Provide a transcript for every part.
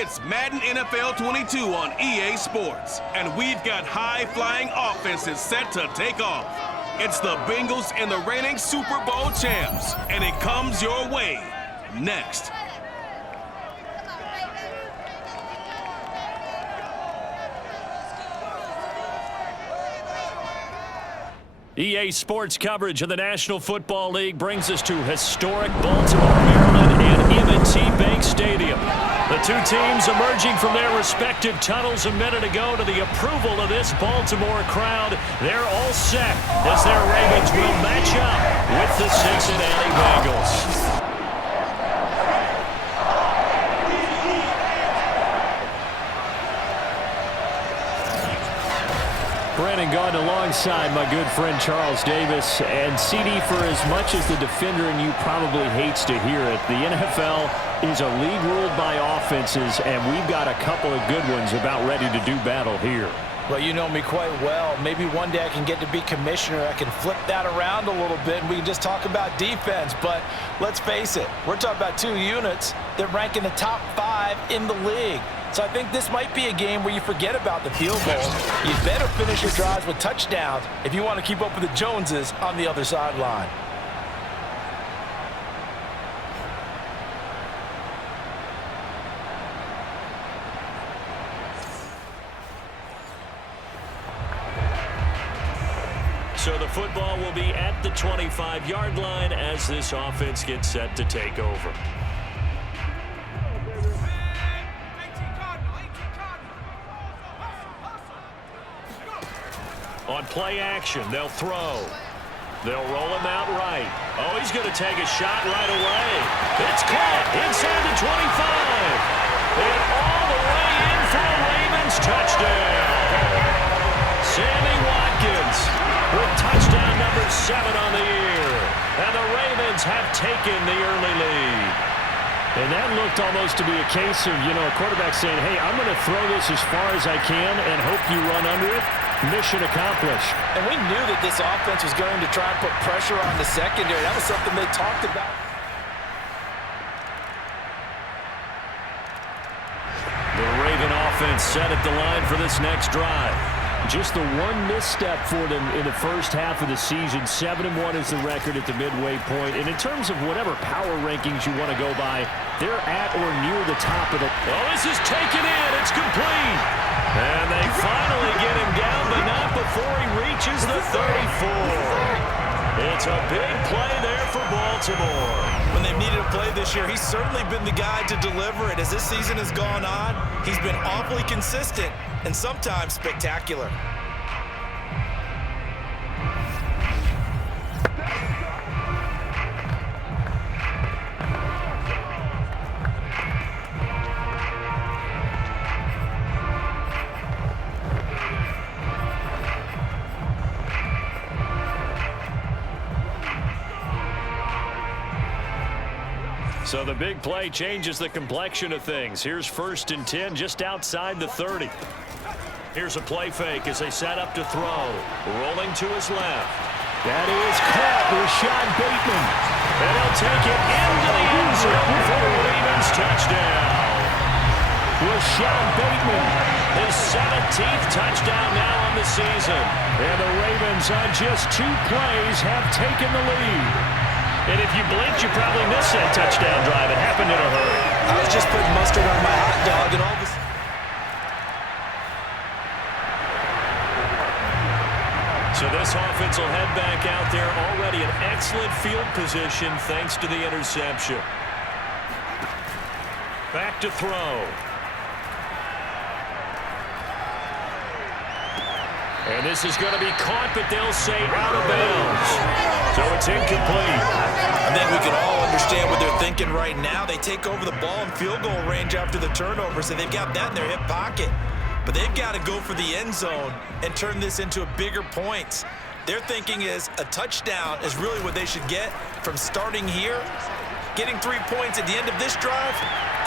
It's Madden NFL 22 on EA Sports, and we've got high-flying offenses set to take off. It's the Bengals and the reigning Super Bowl champs, and it comes your way next. EA Sports coverage of the National Football League brings us to historic Baltimore, Maryland, and M&T Bank Stadium. The two teams emerging from their respective tunnels a minute ago to the approval of this Baltimore crowd. They're all set as their Ravens will match up with the Cincinnati Bengals. Brandon Gaudin alongside my good friend Charles Davis. And CD, for as much as the defender in you probably hates to hear it, the NFL is a league ruled by offenses, and we've got a couple of good ones about ready to do battle here. Well, you know me quite well. Maybe one day I can get to be commissioner. I can flip that around a little bit, and we can just talk about defense. But let's face it, we're talking about two units that rank in the top 5 in the league. So I think this might be a game where you forget about the field goal. You better finish your drives with touchdowns if you want to keep up with the Joneses on the other sideline. So the football will be at the 25-yard line as this offense gets set to take over. On play action, they'll throw. They'll roll him out right. Oh, he's going to take a shot right away. It's caught inside the 25. And all the way in for a Ravens touchdown. Sammy Watkins with touchdown number 7 on the year. And the Ravens have taken the early lead. And that looked almost to be a case of, a quarterback saying, hey, I'm going to throw this as far as I can and hope you run under it. Mission accomplished. And we knew that this offense was going to try and put pressure on the secondary. That was something they talked about. The Raven offense set at the line for this next drive. Just the one misstep for them in the first half of the season. 7-1 is the record at the midway point. And in terms of whatever power rankings you want to go by, they're at or near the top of the... Oh, this is taken in. It's complete. And they finally get him down, but not before he reaches the 34. It's a big play there for Baltimore. When they've needed a play this year, he's certainly been the guy to deliver it. As this season has gone on, he's been awfully consistent and sometimes spectacular. So the big play changes the complexion of things. Here's 1st and 10 just outside the 30. Here's a play fake as they set up to throw. Rolling to his left. That is caught. Rashad Bateman. And he'll take it into the end zone for a Ravens touchdown. Rashad Bateman, his 17th touchdown now on the season. And the Ravens on just 2 plays have taken the lead. And if you blinked, you probably missed that touchdown drive. It happened in a hurry. I was just putting mustard on my hot dog and all this. So this offense will head back out there. Already an excellent field position thanks to the interception. Back to throw. And this is going to be caught, but they'll say out of bounds. So it's incomplete. I think we can all understand what they're thinking right now. They take over the ball in field goal range after the turnover, so they've got that in their hip pocket. But they've got to go for the end zone and turn this into a bigger points. Their thinking is a touchdown is really what they should get from starting here. Getting 3 points at the end of this drive,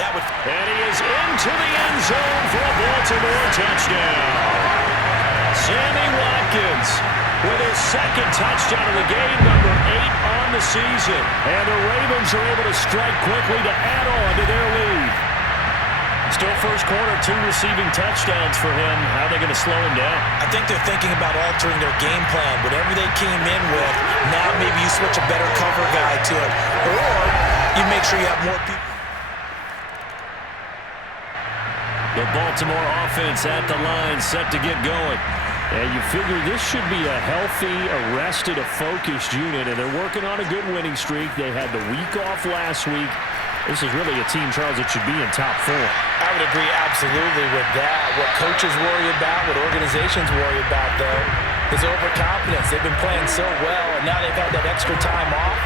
that would... And he is into the end zone for a Baltimore touchdown. Sammy Watkins with his 2nd touchdown of the game, number 8 on the season. And the Ravens are able to strike quickly to add on to their lead. Still first quarter, 2 receiving touchdowns for him. How are they going to slow him down? I think they're thinking about altering their game plan. Whatever they came in with, now maybe you switch a better cover guy to it. Or you make sure you have more people. The Baltimore offense at the line, set to get going. And you figure this should be a healthy, arrested, a focused unit, and they're working on a good winning streak. They had the week off last week. This is really a team, Charles, that should be in top 4. I would agree absolutely with that. What coaches worry about, what organizations worry about, though, is overconfidence. They've been playing so well, and now they've had that extra time off.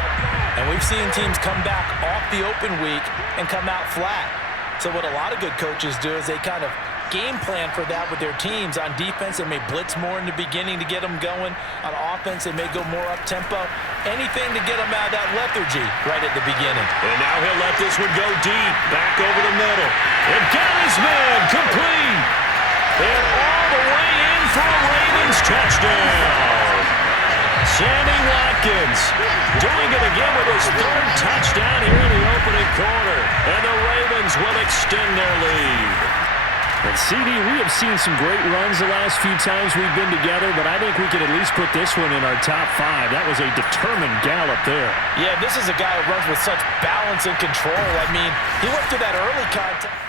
And we've seen teams come back off the open week and come out flat. So what a lot of good coaches do is they kind of game plan for that with their teams. On defense, they may blitz more in the beginning to get them going. On offense, they may go more up-tempo. Anything to get them out of that lethargy right at the beginning. And now he'll let this one go deep, back over the middle. And got his man, complete. And all the way in for a Ravens touchdown. Sammy Watkins doing it again with his 3rd touchdown here in the opening quarter. And the Ravens will extend their lead. And CD, we have seen some great runs the last few times we've been together, but I think we could at least put this one in our top 5. That was a determined gallop there. Yeah, this is a guy who runs with such balance and control. I mean, he went through that early contact.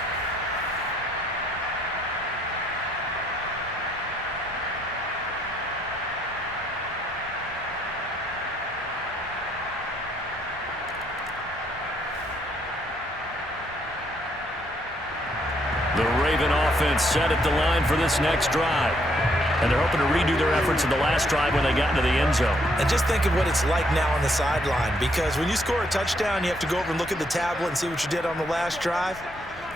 The Raven offense set at the line for this next drive. And they're hoping to redo their efforts in the last drive when they got into the end zone. And just think of what it's like now on the sideline, because when you score a touchdown, you have to go over and look at the tablet and see what you did on the last drive.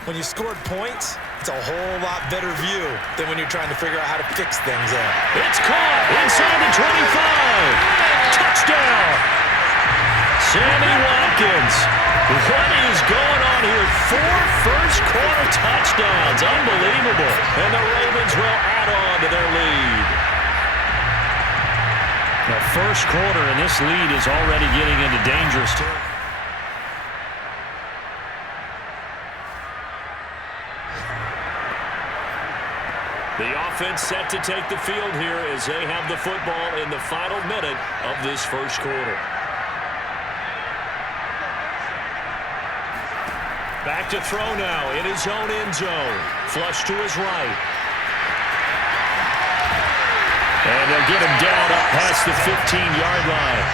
When you scored points, it's a whole lot better view than when you're trying to figure out how to fix things up. It's caught inside the 25. Touchdown. Sammy Watkins. What is going on here? 4 first-quarter touchdowns. Unbelievable. And the Ravens will add on to their lead. The first quarter, and this lead is already getting into dangerous territory. The offense set to take the field here as they have the football in the final minute of this first quarter. Back to throw now in his own end zone. Flush to his right. And they'll get him down up past the 15-yard line.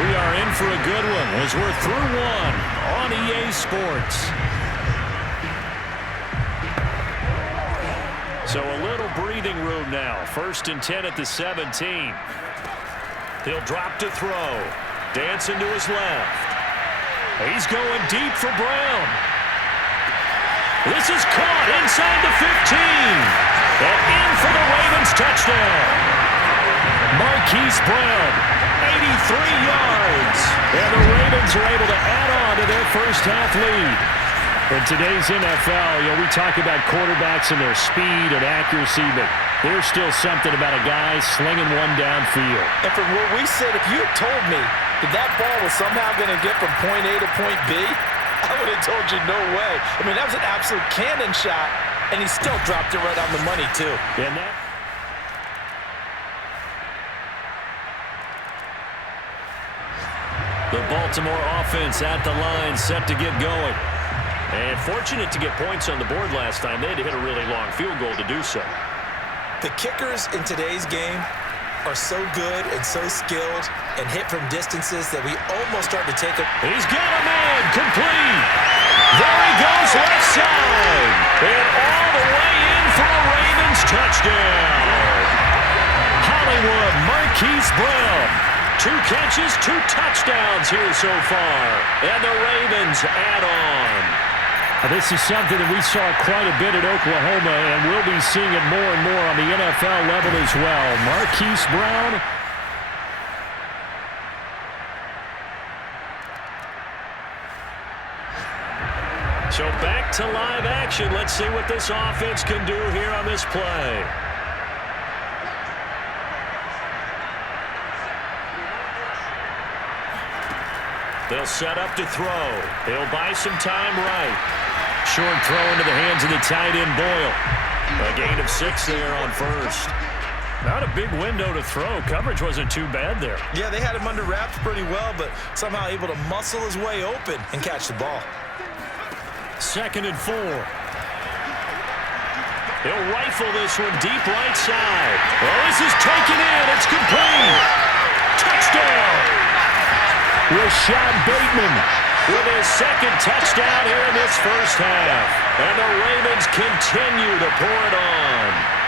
We are in for a good one as we're through one on EA Sports. So a little breathing room now. 1st and 10 at the 17. He'll drop to throw. Dancing to his left. He's going deep for Brown. This is caught inside the 15. And in for the Ravens touchdown. Marquise Brown, 83 yards. And the Ravens are able to add on to their first half lead. In today's NFL, we talk about quarterbacks and their speed and accuracy, but there's still something about a guy slinging one downfield. And from where we sit, if you had told me that ball was somehow going to get from point A to point B, I would have told you no way. I mean, that was an absolute cannon shot, and he still dropped it right on the money, too. And that the Baltimore offense at the line, set to get going. And fortunate to get points on the board last time. They had to hit a really long field goal to do so. The kickers in today's game are so good and so skilled and hit from distances that we almost start to take a... He's got a man, complete. There he goes, left side. And all the way in for a Ravens touchdown. Hollywood, Marquise Brown. 2 catches, 2 touchdowns here so far. And the Ravens add on. This is something that we saw quite a bit at Oklahoma, and we'll be seeing it more and more on the NFL level as well. Marquise Brown. So back to live action. Let's see what this offense can do here on this play. They'll set up to throw. They'll buy some time right. Short throw into the hands of the tight end, Boyle. A gain of 6 there on first. Not a big window to throw. Coverage wasn't too bad there. Yeah, they had him under wraps pretty well, but somehow able to muscle his way open and catch the ball. 2nd and 4. He'll rifle this one deep right side. Oh, this is taken in. It's complete. Touchdown. Rashad Bateman with his 2nd touchdown here in this first half. And the Ravens continue to pour it on.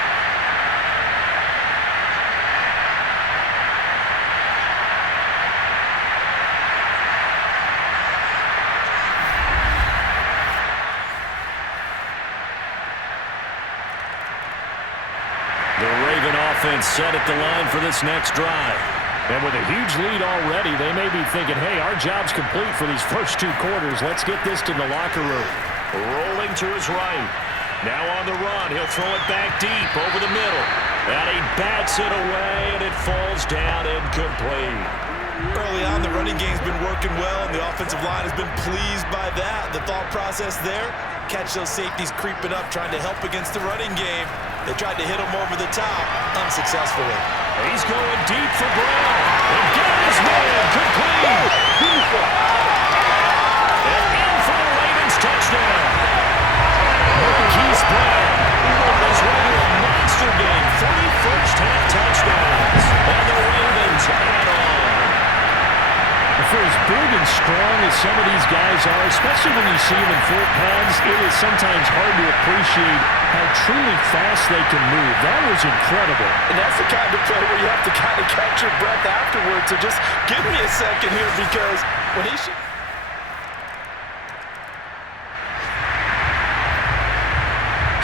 Offense set at the line for this next drive. And with a huge lead already, they may be thinking, hey, our job's complete for these first 2 quarters. Let's get this to the locker room. Rolling to his right. Now on the run. He'll throw it back deep over the middle. And he bats it away, and it falls down incomplete. Early on, the running game's been working well, and the offensive line has been pleased by that. The thought process there, catch those safeties creeping up, trying to help against the running game. They tried to hit him over the top, unsuccessfully. He's going deep for Brown. And got his man complete. And in for the Ravens touchdown. Marquise Brown on his way to a monster game. 3 first-half touchdowns. And the Ravens add on. For as big and strong as some of these guys are, especially when you see them in full pads, it is sometimes hard to appreciate how truly fast they can move. That was incredible. And that's the kind of play where you have to kind of catch your breath afterwards. So just give me a second here, because when he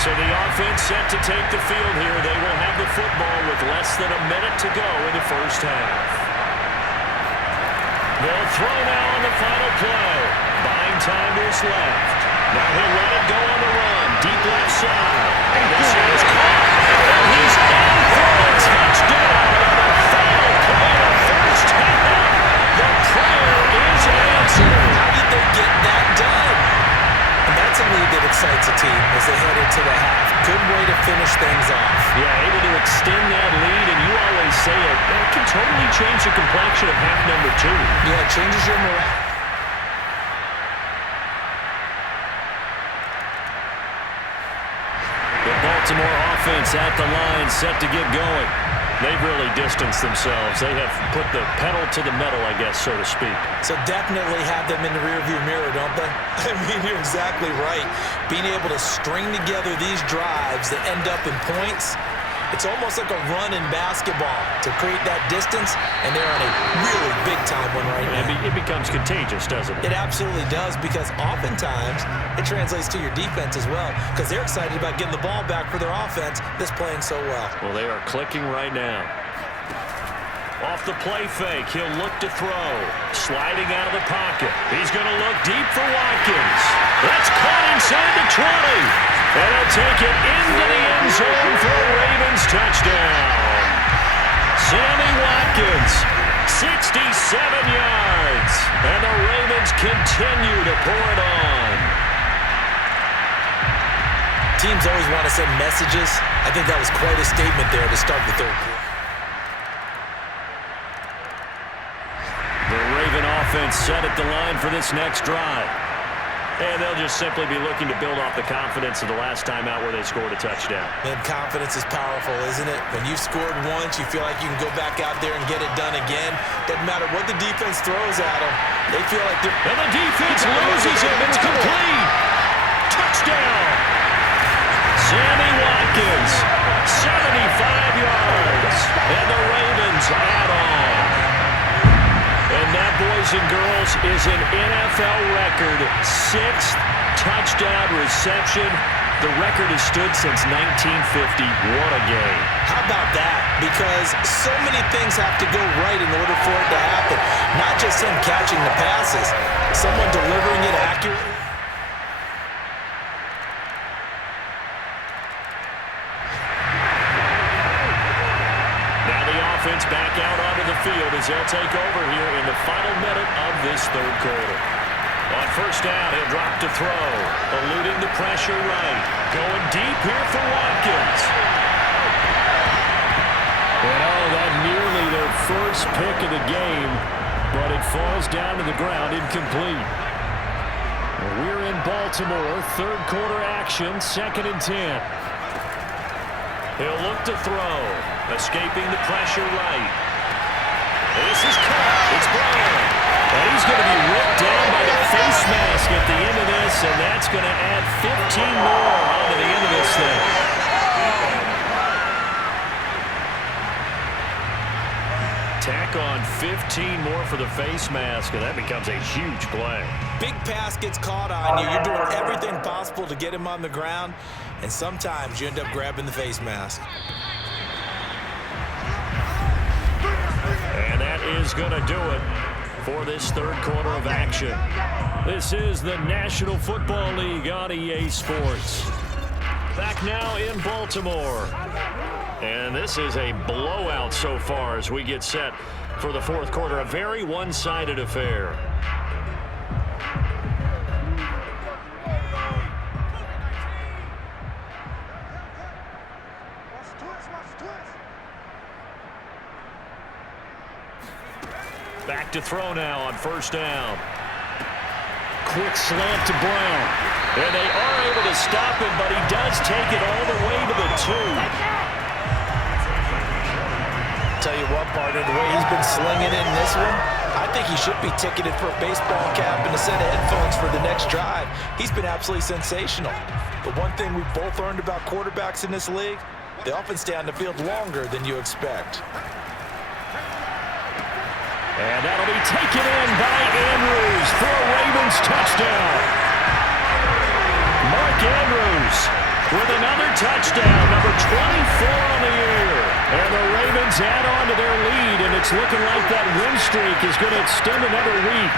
So the offense set to take the field here. They will have the football with less than a minute to go in the first half. They'll throw now on the final play. Buying time to his left. Now he'll let it go on the run. Deep left side. This is caught. And he's in for a touchdown on the final play of the first half. The prayer is answered. How did they get that done? And that's a lead that excites a team as they head into the half. Good way to finish things off. Yeah, able to extend that lead, and you always say it can totally change the complexion of half number 2. Yeah, it changes your morale. The Baltimore offense at the line, set to get going. They've really distanced themselves. They have put the pedal to the metal, I guess, so to speak. So definitely have them in the rearview mirror, don't they? I mean, you're exactly right. Being able to string together these drives that end up in points, it's almost like a run in basketball to create that distance, and they're on a really big-time one right now. It becomes contagious, doesn't it? It absolutely does, because oftentimes it translates to your defense as well, because they're excited about getting the ball back for their offense that's playing so well. Well, they are clicking right now. Off the play fake, he'll look to throw. Sliding out of the pocket. He's going to look deep for Watkins. That's caught inside the 20. And he'll take it into the end zone for a Ravens touchdown. Sammy Watkins, 67 yards. And the Ravens continue to pour it on. Teams always want to send messages. I think that was quite a statement there to start the third quarter. The Raven offense set at the line for this next drive. And they'll just simply be looking to build off the confidence of the last time out where they scored a touchdown. And confidence is powerful, isn't it? When you've scored once, you feel like you can go back out there and get it done again. Doesn't matter what the defense throws at them. They feel like they're... And the defense loses him. It's complete. Touchdown. Sammy Watkins, 75 yards. And the Ravens add on. And that, boys and girls, is an NFL record 6th touchdown reception. The record has stood since 1950. What a game. How about that? Because so many things have to go right in order for it to happen. Not just him catching the passes, someone delivering it accurately. Back out onto the field as they'll take over here in the final minute of this third quarter. On first down, he'll drop to throw. Eluding the pressure right. Going deep here for Watkins. And that nearly their first pick of the game, but it falls down to the ground incomplete. We're in Baltimore, third quarter action, 2nd and 10. He'll look to throw. Escaping the pressure right. This is caught. It's Brown. And he's going to be ripped down by the face mask at the end of this, and that's going to add 15 more onto the end of this thing. Tack on 15 more for the face mask, and that becomes a huge play. Big pass gets caught on you. You're doing everything possible to get him on the ground, and sometimes you end up grabbing the face mask. And that is going to do it for this third quarter of action. This is the National Football League on EA Sports. Back now in Baltimore. And this is a blowout so far as we get set for the fourth quarter. A very one-sided affair. Back to throw now on first down. Quick slant to Brown. And they are able to stop him, but he does take it all the way to the 2. Tell you what, partner, the way he's been slinging in this one, I think he should be ticketed for a baseball cap and a set of headphones for the next drive. He's been absolutely sensational. But one thing we've both learned about quarterbacks in this league, they often stay on the field longer than you expect. And that'll be taken in by Andrews for a Ravens touchdown. Mark Andrews with another touchdown, number 24 on the year. And the Ravens add on to their lead, and it's looking like that win streak is going to extend another week.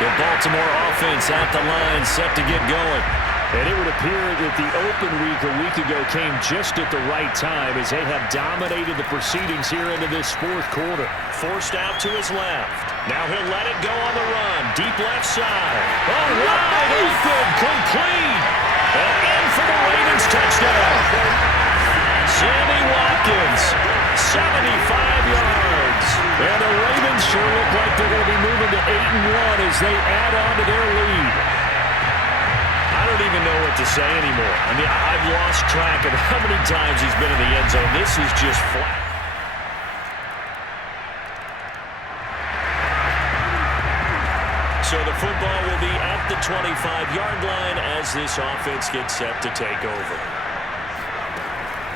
The Baltimore offense at the line, set to get going. And it would appear that the open week a week ago came just at the right time as they have dominated the proceedings here into this fourth quarter. Forced out to his left. Now he'll let it go on the run. Deep left side. Oh, wide open, complete. And in for the Ravens touchdown. Sammy Watkins, 75 yards. And the Ravens sure look like they're going to be moving to 8-1 as they add on to their lead. I don't even know what to say anymore. I mean, I've lost track of how many times he's been in the end zone. This is just flat. So the football will be at the 25-yard line as this offense gets set to take over.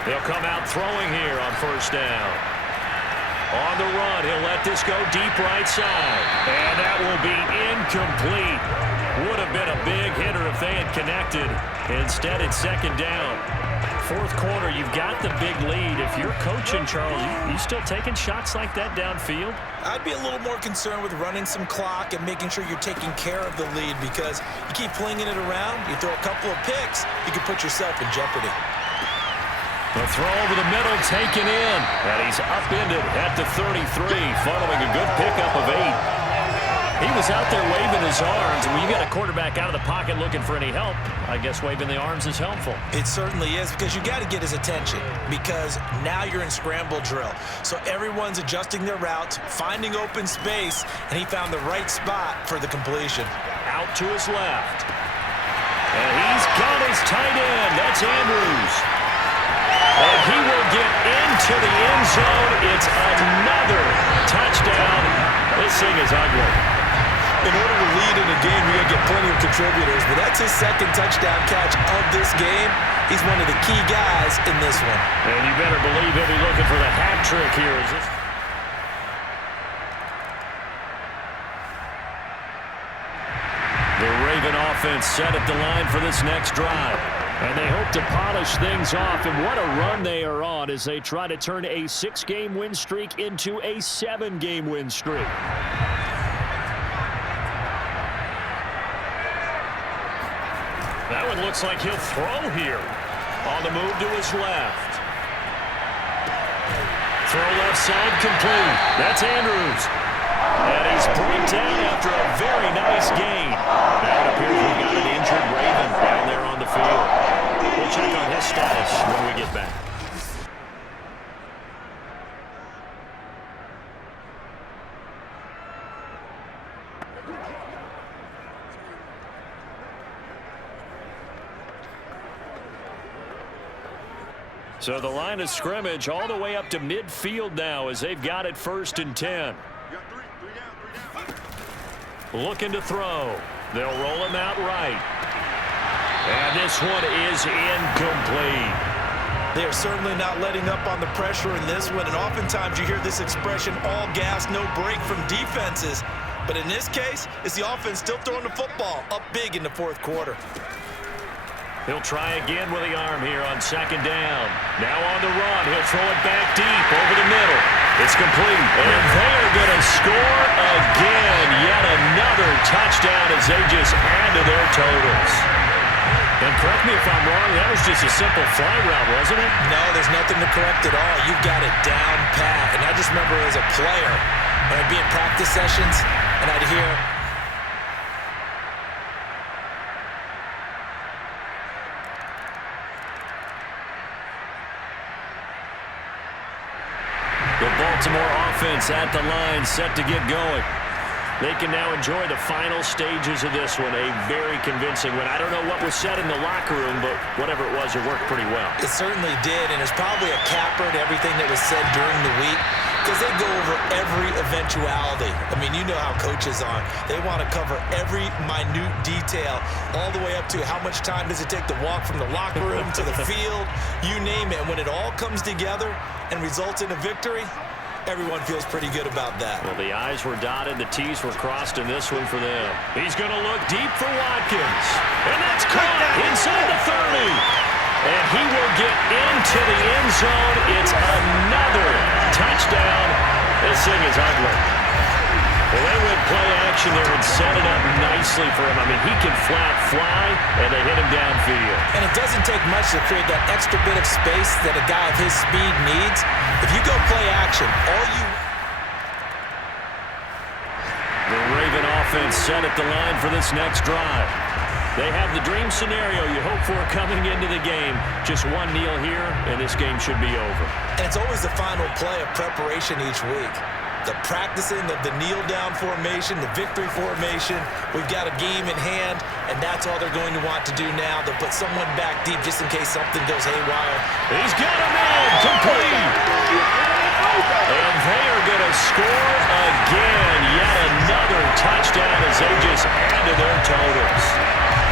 They'll come out throwing here on first down. On the run, he'll let this go deep right side. And that will be incomplete. Would have been a big hitter if they had connected. Instead, it's second down. Fourth quarter, you've got the big lead. If you're coaching, Charles, you still taking shots like that downfield? I'd be a little more concerned with running some clock and making sure you're taking care of the lead, because you keep flinging it around, you throw a couple of picks, you can put yourself in jeopardy. The throw over the middle taken in. And he's upended at the 33, following a good pickup of 8. He was out there waving his arms, and when you got a quarterback out of the pocket looking for any help, I guess waving the arms is helpful. It certainly is, because you got to get his attention, because now you're in scramble drill. So everyone's adjusting their routes, finding open space, and he found the right spot for the completion. Out to his left. And he's got his tight end. That's Andrews. And he will get into the end zone. It's another touchdown. This thing is ugly. In order to lead in a game, you got to get plenty of contributors, but that's his second touchdown catch of this game. He's one of the key guys in this one. And you better believe he'll be looking for the hat trick here. The Raven offense set at the line for this next drive. And they hope to polish things off, and what a run they are on as they try to turn a 6-game win streak into a 7-game win streak. That one looks like he'll throw here. On the move to his left. Throw left side complete. That's Andrews. And he's brought down after a very nice gain. Now it appears we've got an injured Raven down there on the field. We'll check on his status when we get back. So the line of scrimmage all the way up to midfield now as they've got it 1st and 10. Looking to throw. They'll roll him out right. And this one is incomplete. They are certainly not letting up on the pressure in this one, and oftentimes you hear this expression, all gas, no break from defenses. But in this case, it's the offense still throwing the football up big in the 4th quarter. He'll try again with the arm here on 2nd down. Now on the run. He'll throw it back deep over the middle. It's complete. And they're going to score again. Yet another touchdown as they just add to their totals. And correct me if I'm wrong, that was just a simple fly route, wasn't it? No, there's nothing to correct at all. You've got it down pat. And I just remember as a player, when I'd be in practice sessions, and I'd hear, the Baltimore offense at the line, set to get going. They can now enjoy the final stages of this one. A very convincing one. I don't know what was said in the locker room, but whatever it was, it worked pretty well. It certainly did, and it's probably a capper to everything that was said during the week because they go over every eventuality. I mean, you know how coaches are. They want to cover every minute detail all the way up to how much time does it take to walk from the locker room to the field, you name it. And when it all comes together and results in a victory, everyone feels pretty good about that. Well, the I's were dotted, the T's were crossed in this one for them. He's going to look deep for Watkins. And that's caught inside the 30. And he will get into the end zone. It's another touchdown. This thing is ugly. Well, they went play action there and set it up nicely for him. I mean, he can flat fly, and they hit him downfield. And it doesn't take much to create that extra bit of space that a guy of his speed needs. If you go play action, The Raven offense set at the line for this next drive. They have the dream scenario you hope for coming into the game. Just one kneel here, and this game should be over. And it's always the final play of preparation each week. The practicing of the kneel-down formation, the victory formation. We've got a game in hand, and that's all they're going to want to do now. They'll put someone back deep just in case something goes haywire. He's got a man complete. And they are going to score again. Yet another touchdown as they just add to their totals.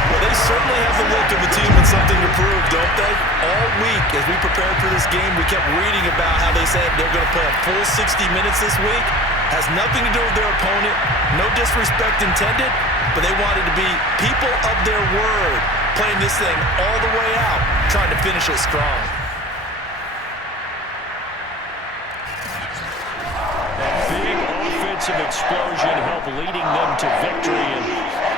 Well, they certainly have the look of a team with something to prove, don't they? All week, as we prepared for this game, we kept reading about how they said they're going to play a full 60 minutes this week. Has nothing to do with their opponent. No disrespect intended, but they wanted to be people of their word, playing this thing all the way out, trying to finish it strong. Explosion help leading them to victory, and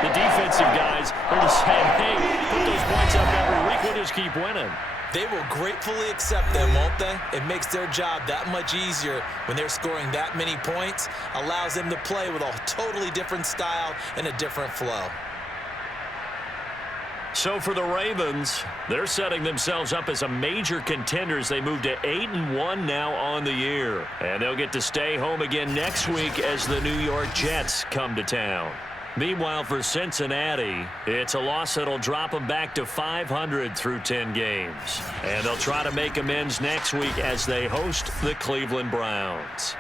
the defensive guys are just saying, hey, put those points up every week, we'll just keep winning. They will gratefully accept them, won't they? It makes their job that much easier when they're scoring that many points, allows them to play with a totally different style and a different flow. So for the Ravens, they're setting themselves up as a major contender as they move to 8-1 now on the year. And they'll get to stay home again next week as the New York Jets come to town. Meanwhile, for Cincinnati, it's a loss that'll drop them back to 500 through 10 games. And they'll try to make amends next week as they host the Cleveland Browns.